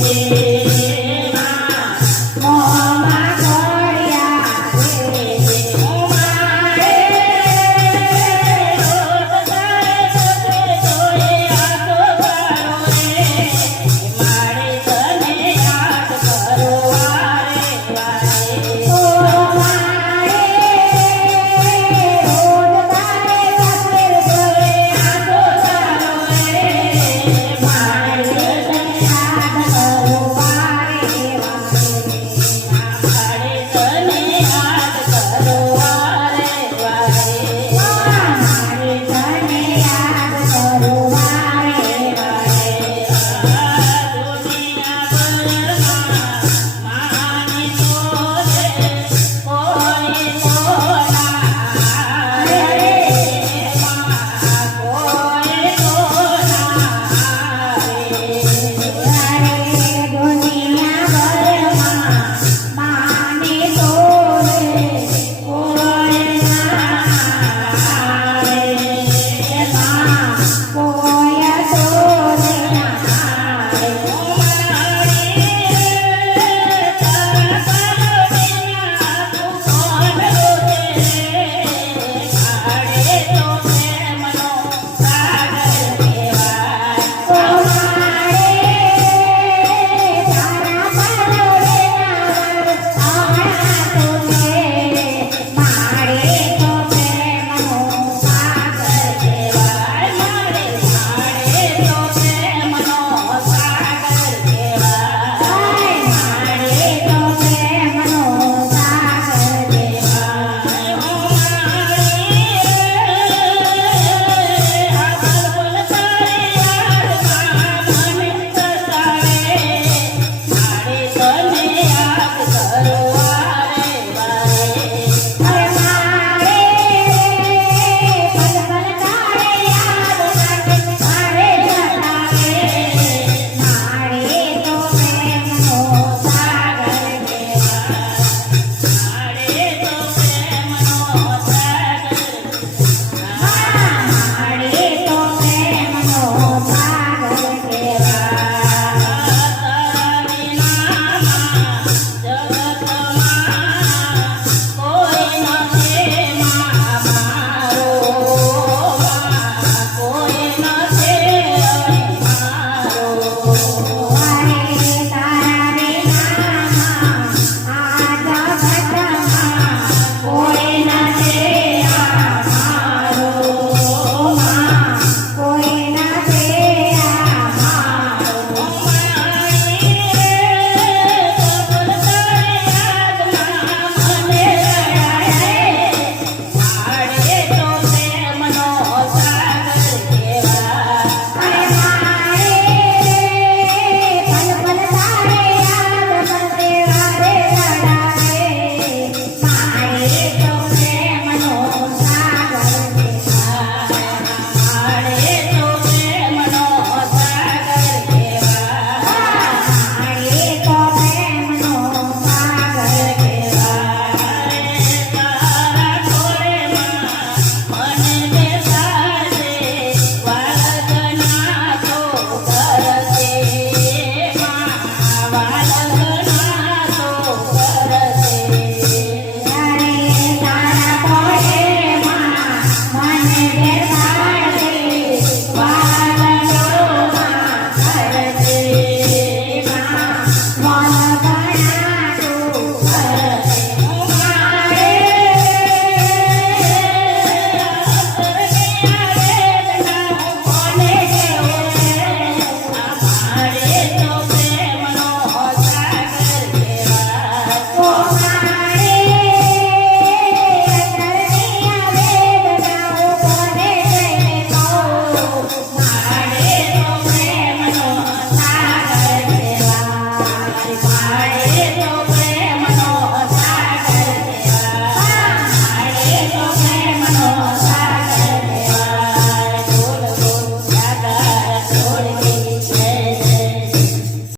yeah. Yes.